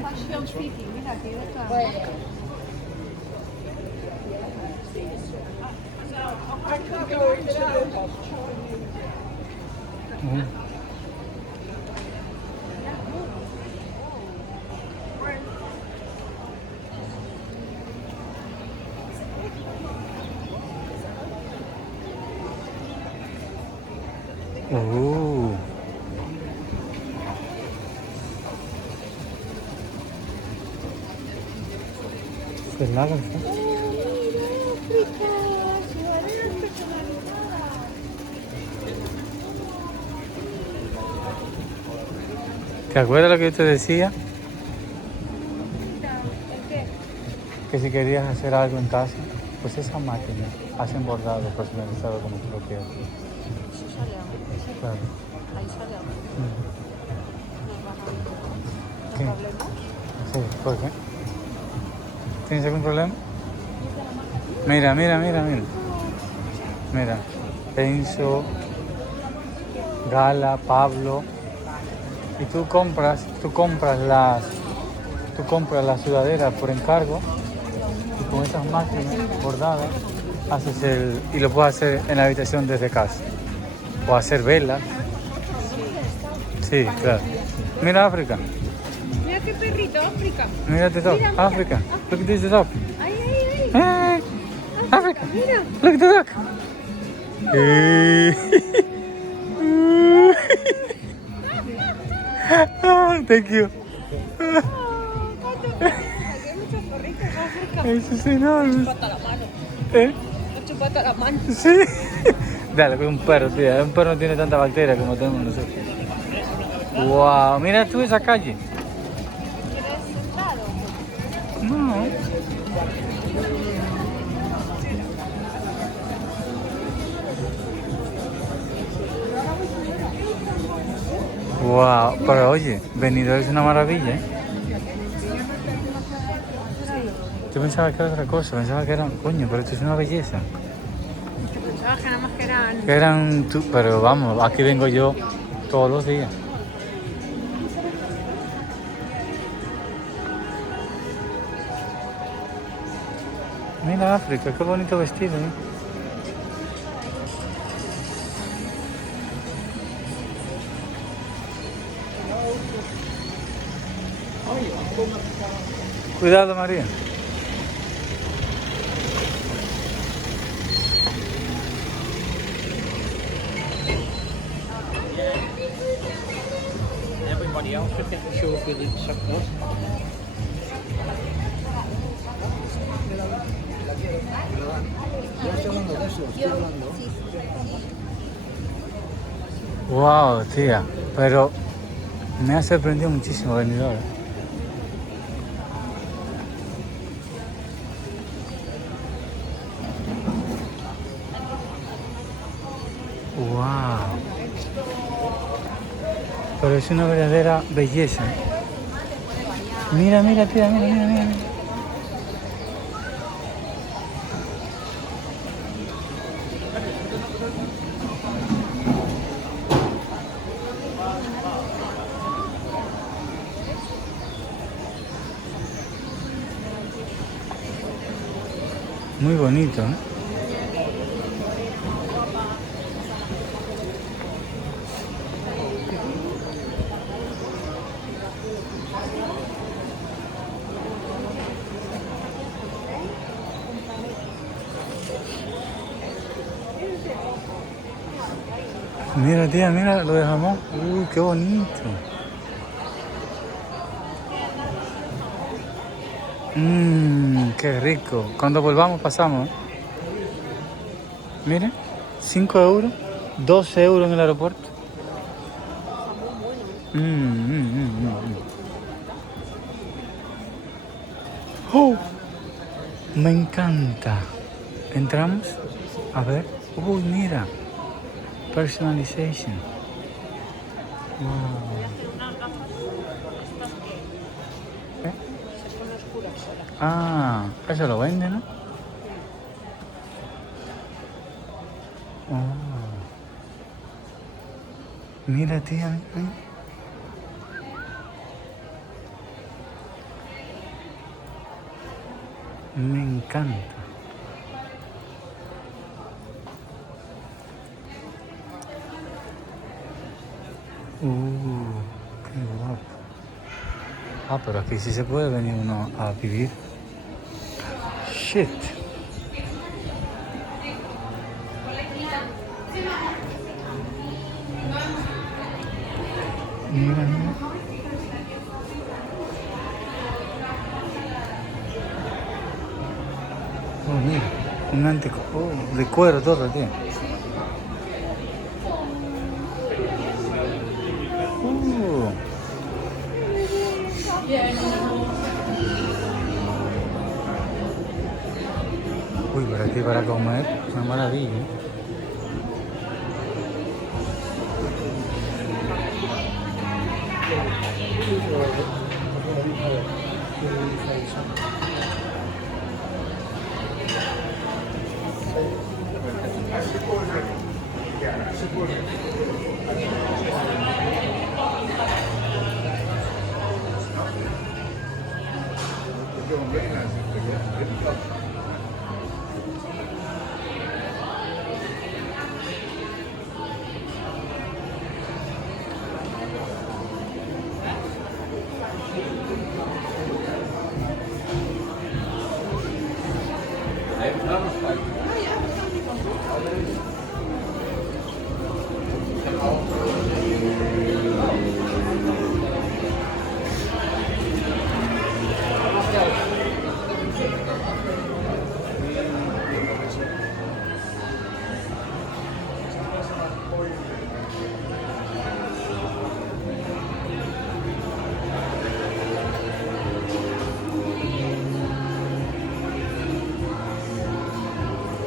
Fashion City, mira, aquí está. Pues nada, ¿te acuerdas lo que yo te decía? Que si querías hacer algo en casa, pues esa máquina hacen bordado personalizado como tú lo quieras. Eso sale ahora. Claro. Ahí sale ahora. ¿Qué? ¿No hay problema? Sí, ¿por qué? ¿Tienes algún problema? Mira, mira, mira, mira. Mira. Enzo, Gala, Pablo. Y tú compras las sudaderas por encargo y con esas máquinas bordadas y lo puedes hacer en la habitación desde casa. O hacer velas. Sí, claro. Mira África. Mira qué perrito, África. Mira the dog. Mira, mira. África. Look at this dog. Ay, ay, ay. Hey, África. Mira. Look at the dog. Ah, thank you. Hay muchos perritos, África. Eso es enorme. Chupate la mano. ¿Eh? Chupate la mano. Sí. Dale, que es un perro, tío. Un perro no tiene tanta bacteria como tenemos nosotros. Wow, mira tú esa calle. ¿Quieres entrar o qué? No. Wow, pero oye, Benidorm es una maravilla, ¿eh? Yo pensaba que era otra cosa, pensaba que era, coño, pero esto es una belleza. Pensaba que nada más que eran... Que eran, pero vamos, aquí vengo yo todos los días. Mira África, qué bonito vestido, ¿eh? Cuidado, María. Everybody else should get the show with it, something. Wow, tía, pero me ha sorprendido muchísimo Benidorm. Wow. Pero es una verdadera belleza. Mira, mira, tía, mira, mira, mira. Muy bonito, ¿eh? Mira, tía, mira lo de jamón. Uy, qué bonito. Qué rico. Cuando volvamos pasamos, ¿eh? Miren, 5 euros, 12 euros en el aeropuerto. Oh, me encanta. ¿Entramos? A ver. Uy, mira. Personalization. Wow. Voy a hacer unas gafas estas que ¿Eh? se ponen oscuras sola. Ah, eso lo vende, ¿no? Oh. Mira, tía. Me encanta. Qué guapo. Ah, pero aquí sí se puede venir uno a vivir. Shit. Mira, mira. Oh, mira. Un antico. Oh, de cuero todo, tío. Uy, por aquí para comer, una maravilla.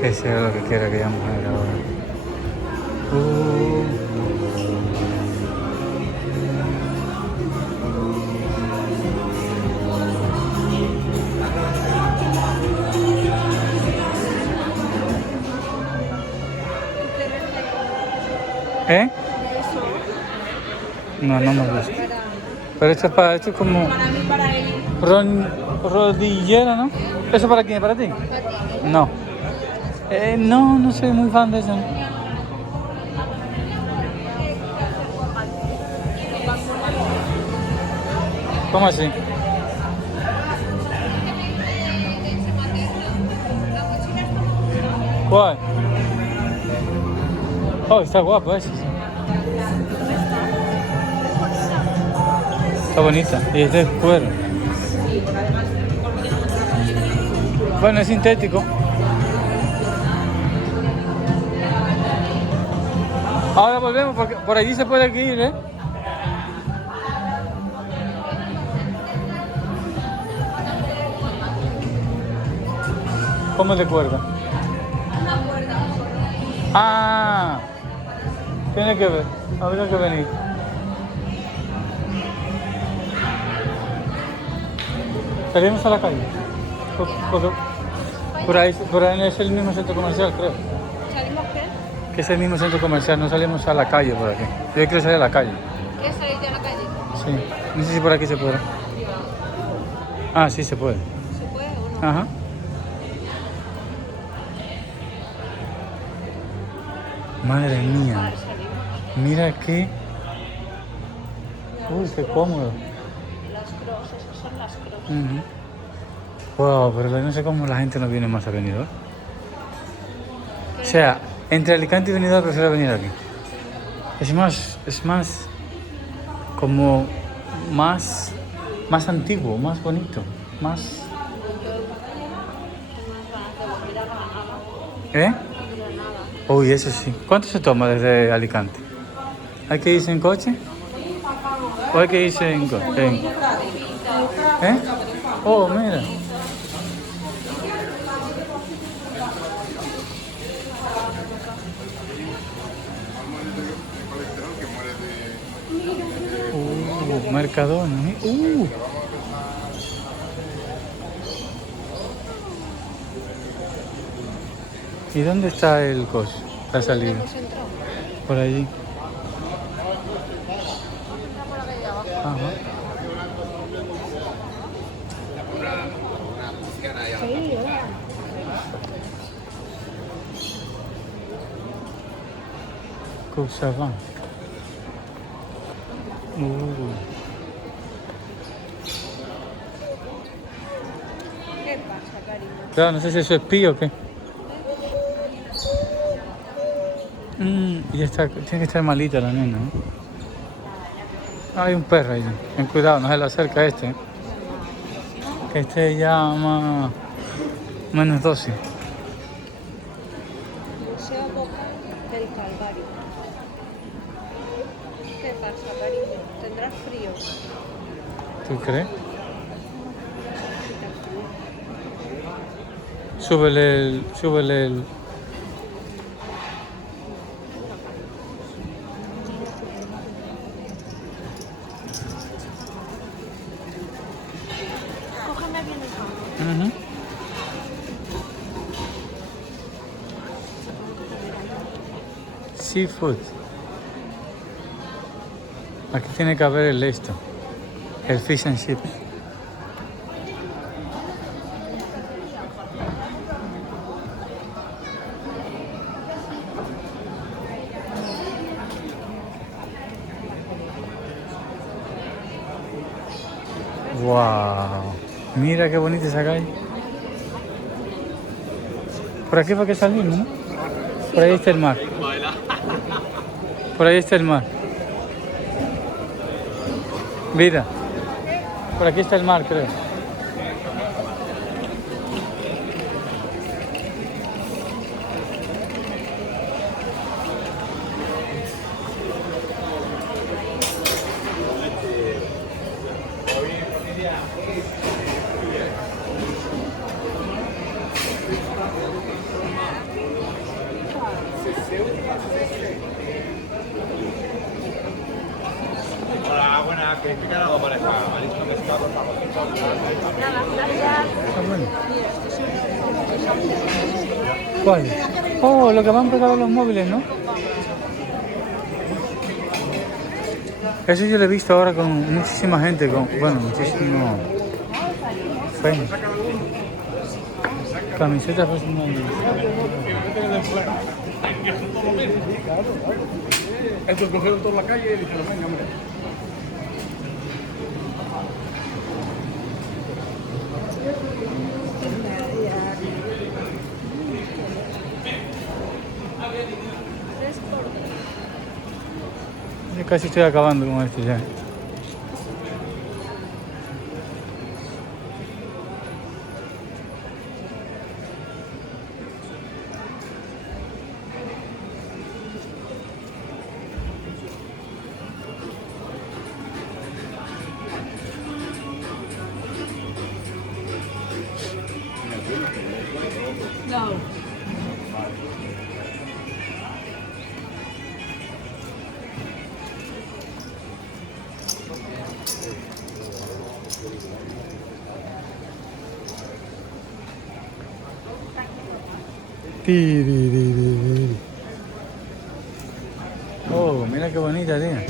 Que sea lo que quiera aquella mujer ahora. ¿Eh? No, no me gusta. Pero esto es para, esto es como Para mí, para él. rodillera, ¿no? ¿Eso para quién? ¿Para ti? No. No, no soy muy fan de eso. ¿Cómo así? ¿Cuál? Oh, está guapo ese. Está bonita. Y este es cuero. Bueno, es sintético. Ahora volvemos porque por allí se puede ir, ¿eh? ¿Cómo de cuerda? Ah, tiene que ver. Habría que venir. Salimos a la calle. Por ahí es el mismo centro comercial, creo. ¿Salimos qué? Que es el mismo centro comercial, no salimos a la calle por aquí. Yo quiero salir a la calle. ¿Quieres salir de la calle? Sí. No sé si por aquí se puede. Ah, sí se puede. ¿Se puede o no? Ajá. Madre mía. Mira qué. Uy, qué cómodo. Las cross, esas son las cross. Wow, pero no sé cómo la gente no viene más a Benidorm. O sea, entre Alicante y Benidorm prefiero venir aquí. Es más como más antiguo, más bonito, más. ¿Eh? Uy, eso sí. ¿Cuánto se toma desde Alicante? ¿Hay que irse en coche? ¿O hay que irse en coche? ¿Eh? Oh, mira. Mercadona. ¿Y dónde está el coche? La salida. Hemos entrado. Por allí. Entramos por la calle de abajo. Ajá. Cuxaban. ¿Qué pasa, cariño? Claro, no sé si eso es pío o qué. Y está, tiene que estar malita la nena, ¿no? Hay un perro ahí. Ten cuidado, no se le acerca a este. Que este ya más... menos dócil. Museo Vocal del Calvario. ¿Qué pasa, cariño? ¿Tendrás frío? ¿Tú crees? Súbele el... Cógeme bien el pan. Ujú. Seafood. Aquí tiene que haber el esto. El fish and chips. Wow. Mira qué bonita esa calle. Por aquí fue que salimos, ¿no? Por ahí está el mar. Por ahí está el mar. Mira. Por aquí está el mar, creo. Hola, buenas, que picar algo para esta. Marisco, pescado, favorito. Nada, gracias. Está bueno. ¿Cuál? Oh, lo que van pegados los móviles, ¿no? Eso yo lo he visto ahora con muchísima gente, bueno, muchísimo fans. Camisetas personales. Estos cogieron toda la calle y dijeron, venga, hombre. Ya casi estoy acabando con esto ya. No. Oh, mira qué bonita, tía.